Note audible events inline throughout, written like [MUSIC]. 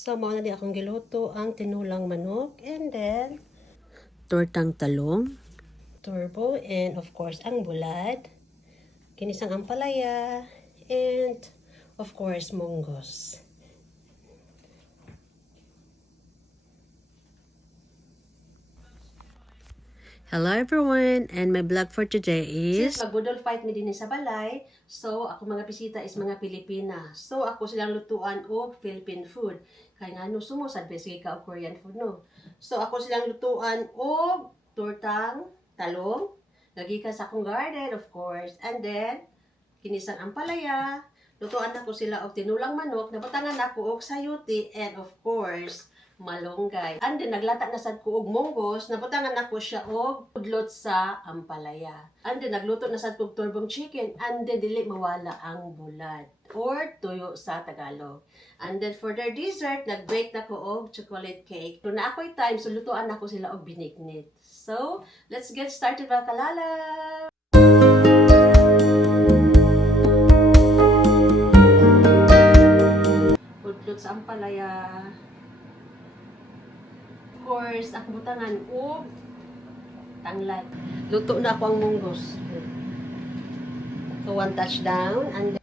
So, mao na di akong giluto ang tinulang manok and then Tortang talong. turbo and of course ang bulad, kinisang ampalaya and of course munggos. Hello everyone, and my vlog for today is... Since magbudol fight mi din sa balay, so ako mga bisita is mga Pilipina. So ako silang lutuan o Philippine food. Kaya nga no? Sumo sad sige ka og Korean food no. So ako silang lutuan o tortang talong, lagi ka sa akong garden of course. And then kinisang ampalaya, lutuan ako sila og tinulang manok, nabatangan ako og sayuti. And of course malunggay. And then, naglata na sad ko og munggos, nabutangan ako siya og udlot sa ampalaya. And then, nagluto na sad ko og turbong chicken, and then, dili mawala ang bulad or tuyo sa Tagalog. And then, for their dessert, nag-bake na ko og chocolate cake. Kung na ako'y time, so lutuan na ko sila og binignit. So, let's get started mga kalala! Udlot sa ampalaya. Course, ako butangan og tanglad. Luto na ako ang munggos. So, one touchdown. And So,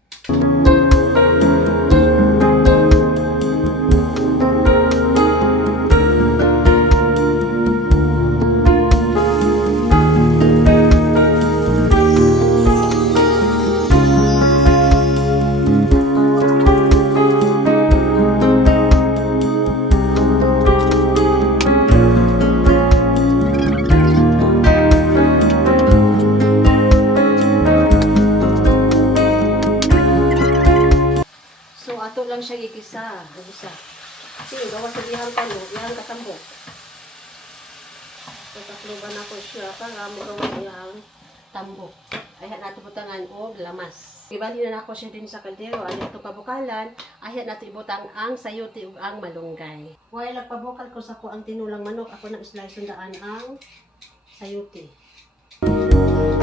gigisa. Gigisa. Sige, gawa sa dihang talo, dihang katambok. So, takluban ako siya para magawa dihang tambok. Ayan nato butangan o lamas. Ibali na ako siya din sa kaldero. Ano ito pabukalan. Ayan nato ibutang ang sayuti ug ang malunggay. While nagpabukal ko sa ko ang tinulang manok, ako nang slice sundaan ang sayuti. The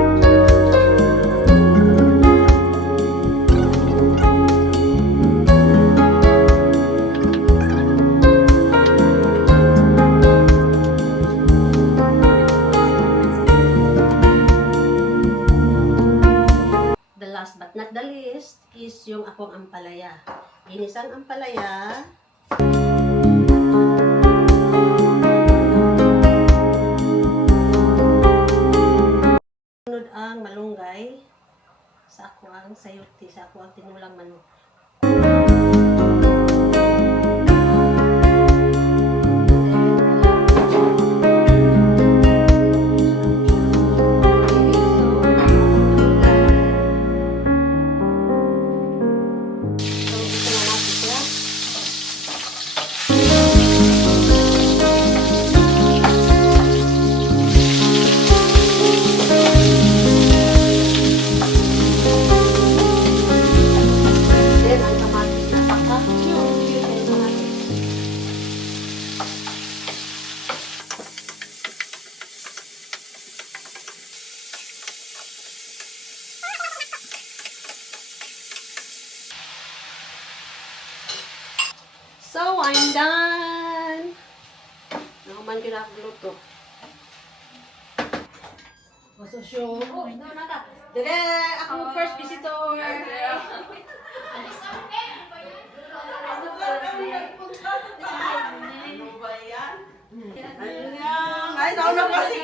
last but not the least is yung akong ampalaya. Inisang ampalaya. Sunod ang malunggay sa ako ang sayuti, sa ako ang tinulang manok. Dede, ako first visitor. Ay, nauna pa si Claire. Magkakasunod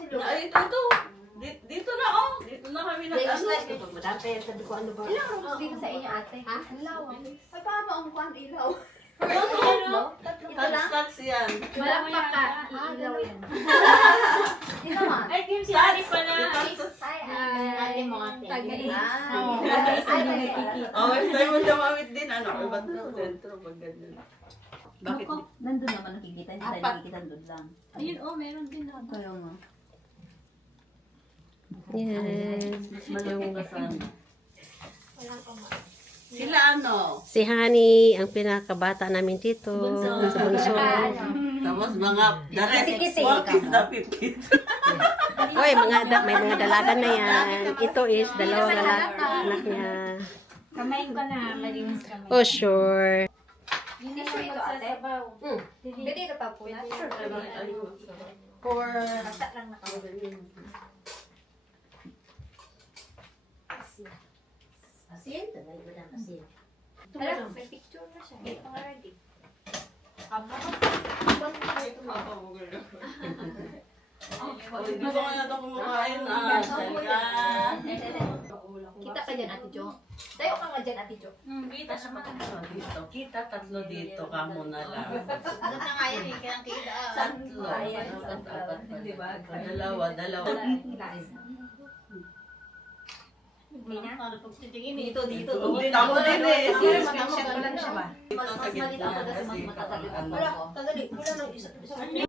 ito, ito. Di- Dito na, oh. Dito na kami Di ba nag-ano. madami, sabi ko ano ba? Ilang rooms dito sa inyo ate? Ha? Ilaw. Ay, paano ang kwan ilaw? Tats-tats yan. Malakpak ka. Ilaw yan. Ay, Kim, si Ari pala. Ate mo, ate. Ah. Ay, Kasi hindi ay, nakikita. Oh, first time mo dumamit din. Ano, iba't sa sentro pag ganyan. Bakit? Nandun naman nakikita, hindi tayo nakikita doon lang. Ayun, oh, meron din ako. Kaya nga. Yes. Malaki ba sana? Sila ano? Si Honey, ang pinakabata namin dito. Sa bunso. Tapos mga, the rest, is the pipit? [LAUGHS] Oy, mga da, may mga dalaga na yan. Ito is dalawang lalaki anak niya. Kamayin ko na, malinis kamay. Oh, sure. Hindi Ito, ito, ate. sabaw. Mm. Pwede ito pa po na. For Basta lang na asin, tagay mo ng asin. Alam, may picture na siya. May pang ready. Gusto ko na ito kumakain na. Talaga. Kita ka dyan, Ate Jo. Tayo ka nga dyan, Ate Jo. Hmm, kita sa mga. Dito. Kita tatlo dito ka muna lang. Doon na nga yan, eh. Kaya kita. Tatlo. Di ba? Dalawa, dalawa. Dito, dito. Hindi ako din eh. Mag-action ko lang siya ba? Mas gitna malito ko kasi mas matatagal ano. Wala, tagali. Wala nang isa. isa.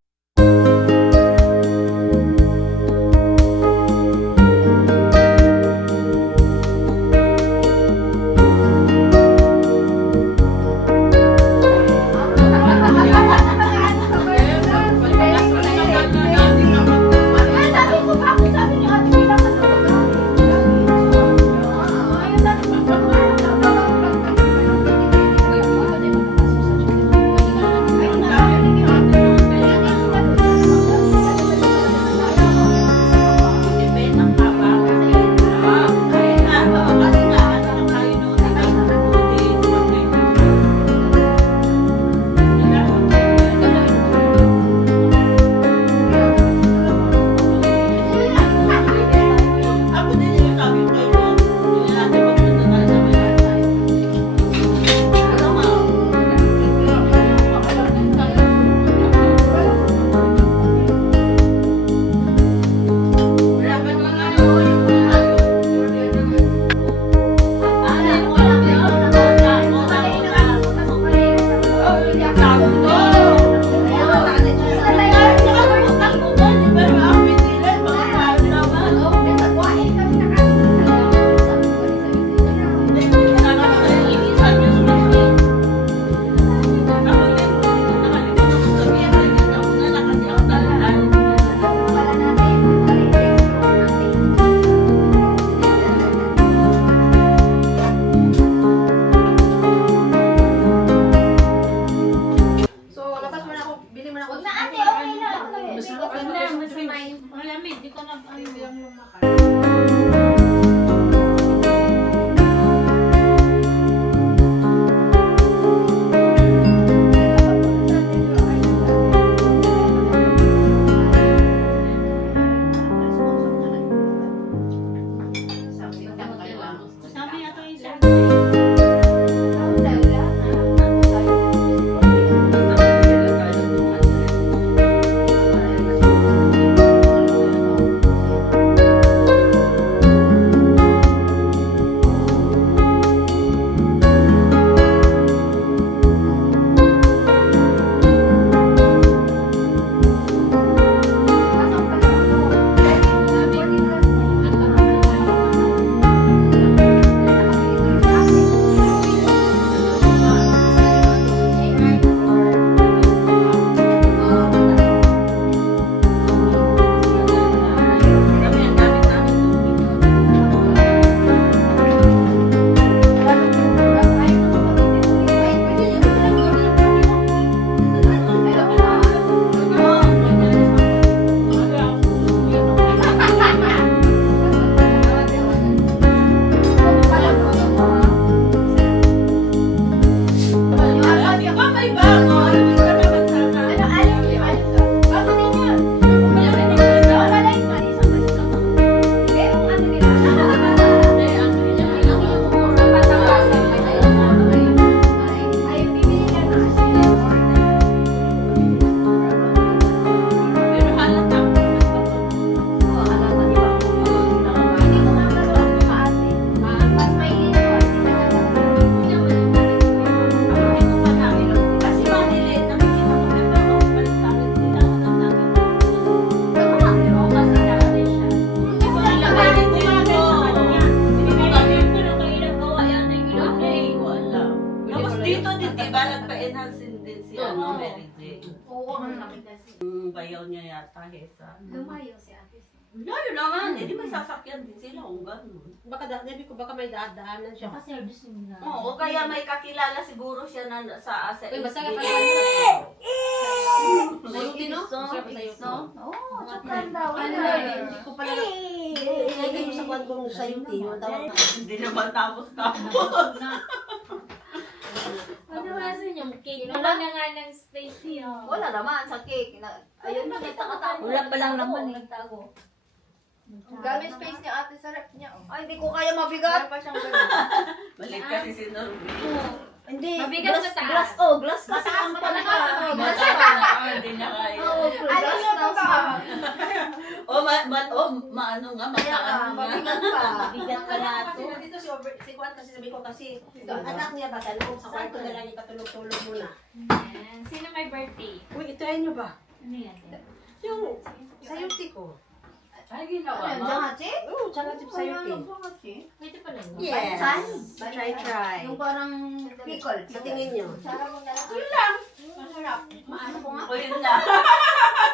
Layo naman, eh, di may sasakyan din sila kung gano'n. Baka, da- sabi ko, baka may daan-daanan siya. Naka-service nila. Oo, kaya may kakilala siguro siya na sa sa Uy, basta ka SB. Sayuti, no? Masarap sayuti. Oo, daw. Ano yun? Hindi ko pala na... Ilagay mo sa kwan kong sayuti, yung tawag na. Hindi naman tapos-tapos. Ano kasi yung cake? Wala na nga ng space niya. Wala naman sa cake. Na, ayun, nakita ka tago. Wala pa lang naman eh. Nagtago. Gamit space ni ate sa rep niya. Oh. Ay, hindi ko kaya mabigat. pa siyang ganun. [LAUGHS] Balik kasi si Norby. Hindi. Mabigat glass, sa taas. Glass, oh, glass kasi ang pa pala. Glass pa. na, ah, hindi niya kaya. Oo, glass daw siya. O, ma, ma, oh, maano nga, Kaya ka, mataas nga. mabigat pa. Bigat ka na Kasi nandito si, Over, si Kwan kasi sabi ko kasi, yung anak niya ba, tanong sa kwarto na lang ikatulog-tulog muna. Ayan. Sino may birthday? Uy, itayin niyo ba? Ano yan? Yung sayuti ko. Ay, ginawa Ano, jangachi? Oo, tsaka. Pwede pala yun. Yes. Banchan? Try, try. Yung parang pickle. Sa tingin niyo. Sarap mo na lang. Yun lang. Masarap. Maano ko nga? O, yun na.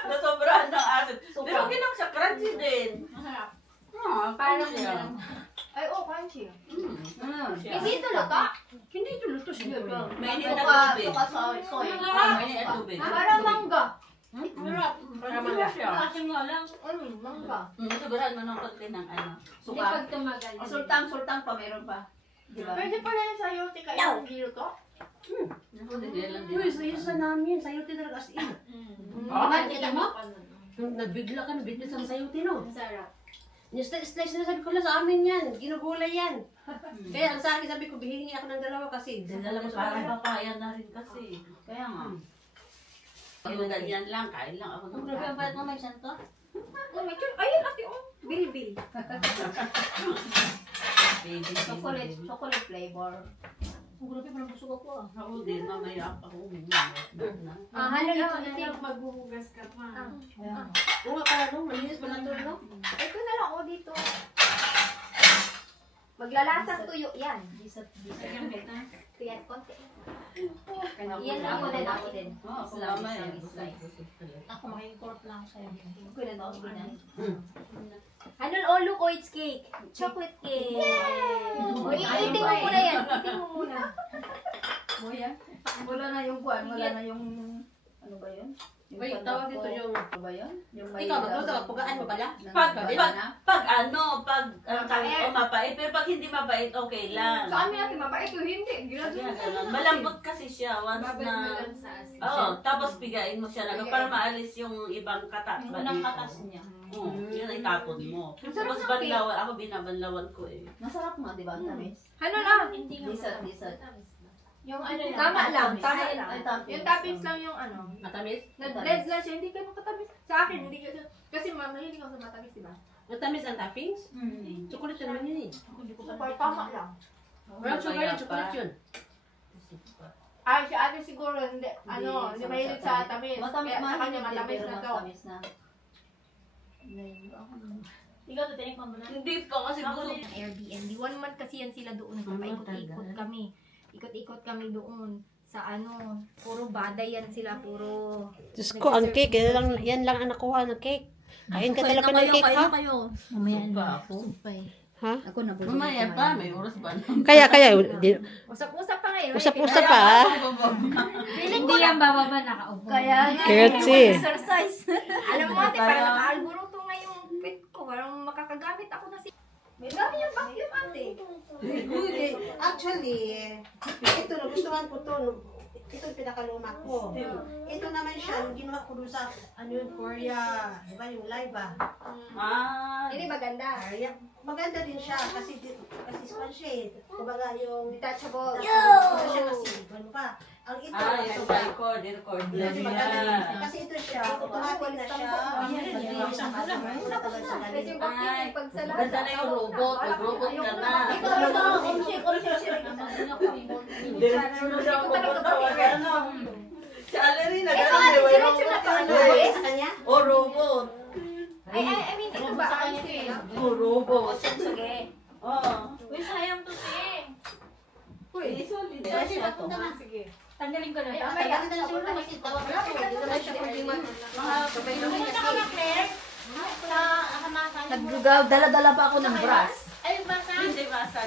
Nasobrahan ng asin. Pero kinang siya crunchy din. Masarap. Ah, Parang lang. Ay, oh, crunchy. Mm. Hindi ito luto. Hindi ito luto siguro. Hindi na tubig. hindi na tubig. Parang mangga. Sarap. Parang Parang siya. Kasi nga lang. Mm, mangga. Mm, sobrahan mo ng konti ng ano. Hindi Suka. pag tumagal. O, sultang, sultang pa, meron pa. Diba? Pwede pala yung sayo, tika yung gilo to? Naku, hindi lang din. Uy, sayo sa namin. Sayuti talaga as in. Mm. Ah, Bakit kita mo? Nung nabigla ka, nabigla sa sayuti, no? Masarap. Yung slice slice na sabi ko lang sa amin yan. Ginugulay yan. Kaya ang sa akin sabi ko, bihingi ako ng dalawa kasi. Dala ko sa Parang bahay. papaya na rin kasi. Kaya nga. Ganyan lang, kain lang ako ng Grabe ang mo may santo? Oh, may chun. Ayun, ate, oh. Bilbil. baby. Chocolate, chocolate flavor. Ang grabe parang busog ako ah. Ako din, mamaya ako umuwi. na. Ah, halo lang, Ito ate. lang maghuhugas ka pa. Oo nga pala, no? Malinis ba na to, no? Ito na lang, oh, dito. Maglalasang tuyo yan. Bisat, bisat yung beta. Kaya konti. Yan lang ako din, ako din. Oo, ako. Islam, Islam. Ako makikort lang sa'yo. Okay na, okay na. Hmm. Ano, oh, look, oh, it's cake. Chocolate cake. Yay! Oh, i-eating mo muna yan. Eating mo muna. Kuya, wala na yung kuwan, wala na yung, ano ba yun? Yung Uy, tawag dito yung... Ano ba yun? Yung may... Ikaw, magluto, pugaan mo pala? Pag, Pag, pag, pag ano, pag, ang tawag ko, mapait. Pero pag hindi mapait, okay lang. Sa amin natin, mabait yung hindi. Ginagawa ganun. Malambot kasi siya once na... na lang sa asin. Oo, tapos bigayin mo siya na para maalis yung ibang katas. Yung unang katas niya. Oo, yun ay tapon mo. Masarap Tapos banlawan, ako binabanlawan ko eh. Masarap nga, di ba? Tamis. Ano lang? Hindi nga Dessert, dessert. Yung ano lang. Tama lang, Tamis. tama Ay, lang. ay, Yung toppings lang yung ano. Matamis? Nag-blend lang siya, hindi ganun katamis. Sa akin, hindi ganun. Kasi ma- mahilig ako sa matamis, di ba? Matamis ang toppings? Mm. Chocolate yun naman yun eh. Super, tama lang. Walang sugar yun, chocolate yun. Ah, si ate siguro, hindi, ano, hindi mahilig sa tamis. Matamis, Kaya sa kanya, mahilig matamis pero na to. matamis na. Ikaw, tatayin ko mo na. Hindi ko kasi gusto. Airbnb. One month kasi yan sila doon. Nagpapaikot-ikot kami. Ikot-ikot kami doon. Sa ano, puro baday yan sila. Puro... Diyos ko, ang cake. Yan lang, yan lang ang nakuha ng cake. Kain ka talaga ng cake, ha? Mamaya Supa ako. Ha? Ako na Mamaya pa, may oras pa. Kaya, kaya, di, Usap-usap pa ngayon. usap-usap pa, ha? Hindi yan bababa nakaupo. Kaya nga. Curtsy. Exercise. [LAUGHS] Alam mo ate, Kaya- parang nakaalburuto nga yung pet ko. Parang makakagamit ako na si... May dami yung vacuum ate. Hindi. Actually, ito, nagustuhan ko to. no. Ito yung pinakaluma ko. Ito naman siya, yung ginawa ko doon sa, ano yun, Korea. Di ba yung live ah? Ah, Hindi maganda. Korea. Maganda din siya kasi, di- kasi siya eh. Kumbaga yung, Detachable. Ito siya kasi, ano pa. Ang ito, ah, ito ba record, record maganda din. niya. Kasi ito siya, automatic na siya. Kasi galing. yung Ay. Ganda na yung robot, mag-robot ka na. Ito, ito, omshik, omshik. Diretso na siya ako pagtawagan. Ano? Si Allery na Ito gano'n, may way na robot ka na. Sa kanya? O robot. Ay, ay, I mean, ito ba? Ayos nila. O robot. Sige. Oo. Uy, sayang to, te. Uy, solid na to. papunta na. Tanggalin ko na. Ay, amay, tanggalin na lang siguro kasi tawag na ako. Hindi naman siya pwede man. Mga kamay-kamay na siya. Mga Claire, sa hamasan. Naglugaw, dala-dala pa ako ng brass. Ay, basa. Hindi, basa.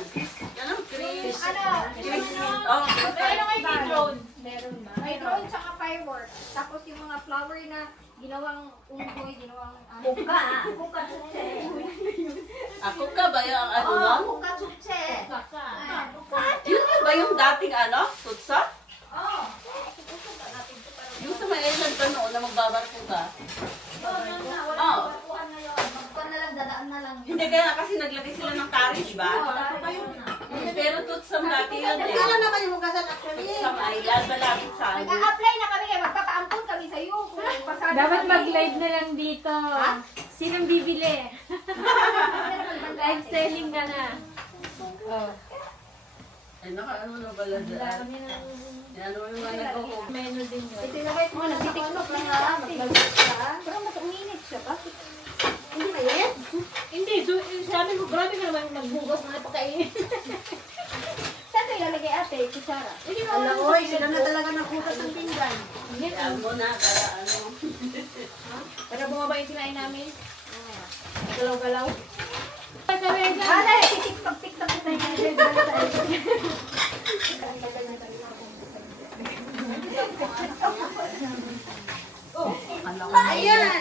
Ano? Chris. Ano? Ano? Ano kay drone? Meron ba? May drone tsaka firework. Tapos yung mga flower na ginawang unggoy, ginawang... Ano? Kuka! Kuka tsutse. Ah, ako ka ba yung ano? Oo, kuka tsutse. Kuka ah. ka. Yun ba yung dating ano? Yung sa may island ka noon na magbabarko ka? Oo. Magkuhan na lang, dadaan na lang. Hindi kaya kasi naglagay sila ng carriage ba? Mm, Pero tutsam dati yun eh. Kailan naman yung hugasan actually? Tutsam island malapit sa amin. Nag-a-apply na kami kaya magpapaampun kami sa iyo. Dapat mag-live na lang dito. Sinong bibili? [LAUGHS] live selling ka na. Ay, naka ano na pala dyan. Yan ano yung mga nag-hook. Menu din yun. Itinawit mo, nagtitiktok lang na. Mag-vlog ka. Pero mas uminit siya. Bakit? Hindi na yan? Hindi, so, sabi mo, grabe ka naman magbugas na napakainit. [LAUGHS] Saan ito ilalagay ate? Kutsara? Hindi mo Alam oy, sila na talaga ng kutas ng pinggan. Yan mo na, para ano. Para bumaba yung kinain namin. Galaw-galaw. Wala, titiktok-tiktok kita yung Ayan,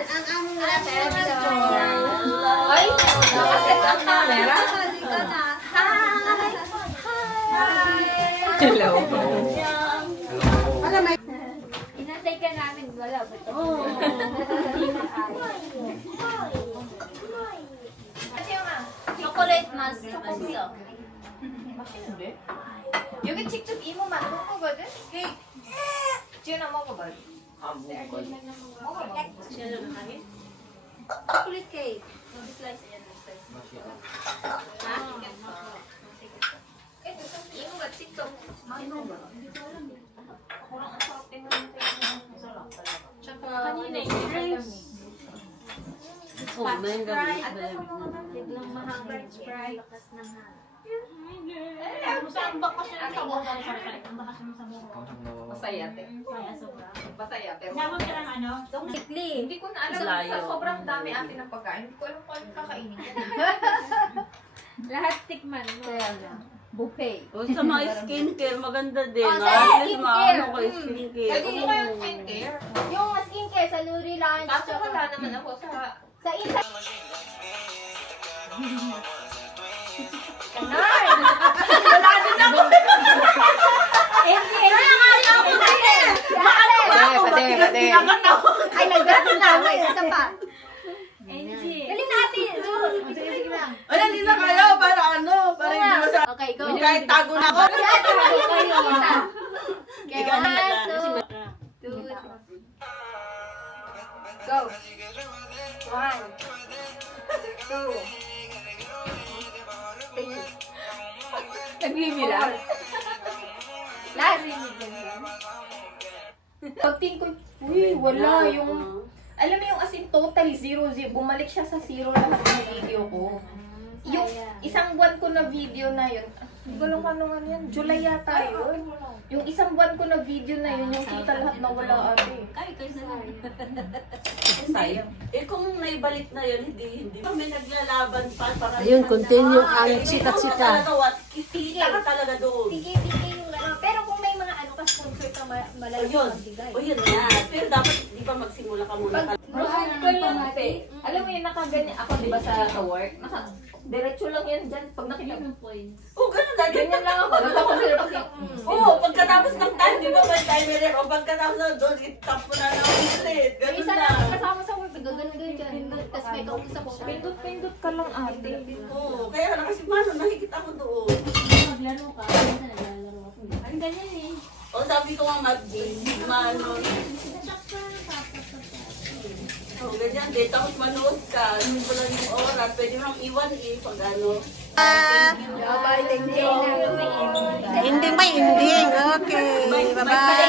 ang aming Ay, nakaset ang camera. Na. Hi! Hi! Hello. Inantay ka namin. Wala ba ito? Ah, chocolate mask chocolate. 맛있는데? 여기 직접 이모 만든 거거든? 지은아 먹어봐. 안 먹을 거야. 먹어봐. 지은아 가게? 초콜릿 케이크. 이모가 직접 만든 거. Kanina yung drinks. French fry. Ano yung mga French fry? Ang tawag sa sarili? Ang bakas mo sa mukha. Masaya te. Kaya sobra. Masaya te. Nabot ka ng ano? Sikli. Hindi ko na alam sa sobrang dami atin ng pagkain. Hindi ko alam kung anong kakainin ko. [LAUGHS] Lahat tikman mo. Buffet. O sa mga skincare, maganda din. Oh, sa skincare. maano ko yung Mm. skincare. Pwede ko kayong skincare. Yung skincare sa Nuri Lunch. Kaso wala naman ako sa... Sa isa. Pade, pade, pade. Ay, nag-dance na. Wait, isa pa. Angie. Dali natin. Sige, sige na kayo. Para ano? Okay, go. Kahit tago na ako. Yan, tayo kayo. Okay, Ikaw na one, two, two. Go. One, two, Nagbibilang. last. Pagtingin ko, uy, wala yung... Alam mo yung as in total zero, zero. Bumalik siya sa zero lahat ng video ko. Yung isang buwan ko na video na yun, hindi ko alam kung ano nga yan, July yata yun. Yung isang buwan ko na video na yun, yung kita lahat na wala ate. Sayang. Eh kung naibalik na yun, hindi, hindi. May naglalaban pa. Para Ayun, continue ang Ay, what? Kita ka talaga doon. Tigil-tigil yung ma- O malayo yun. O yun na. Pero dapat, di ba magsimula ka muna. Pag proceed ko lang ate, alam mo yung nakaganyan ako di ba sa, sa work, naka, diretso lang yan dyan. Pag nakita mo, Oo, ganun na. ganyan lang ako. Nagpapansin ako siya. Oo, pagkatapos ng time, di ba may timer yan? O pagkatapos na doon, itap mo na ng ulit. Yung Ganun isa na. na kasama sa work, gagano-gano dyan. Tapos may kausap ko. Pindot-pindot ka lang ate. Oo, kaya na kasi mano, nakikita ako doon. Maglaro ka. Naglalaro ako. Ang ganyan eh. O sabi ko nga, mag mano. O ganyan, di, tapos manood ka. Ano mo lang yung oras, pwede mo lang iwan eh, pag ano. Bye, thank you. Ending ba? Ending. Okay. Bye-bye.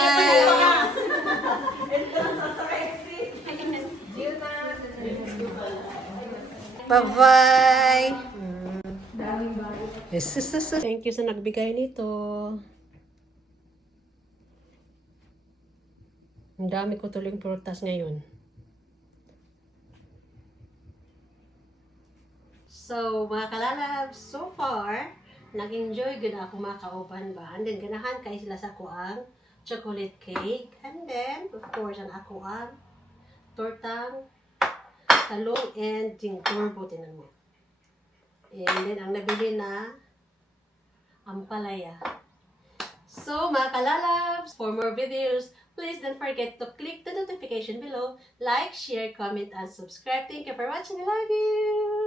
Bye-bye. Yes, yes, yes. Thank you sa nagbigay nito. Ang dami ko tuloy prutas ngayon. So, mga kalalab, so far, nag-enjoy gud ako mga kauban ba. And then, ganahan kay sila sa kuang chocolate cake. And then, of course, ang ako ang tortang talong and ting turbo tinan mo. And then, ang nabili na ampalaya. So, mga kalalabs, for more videos, please don't forget to click the notification below, like, share, comment, and subscribe. Thank you for watching. I love you!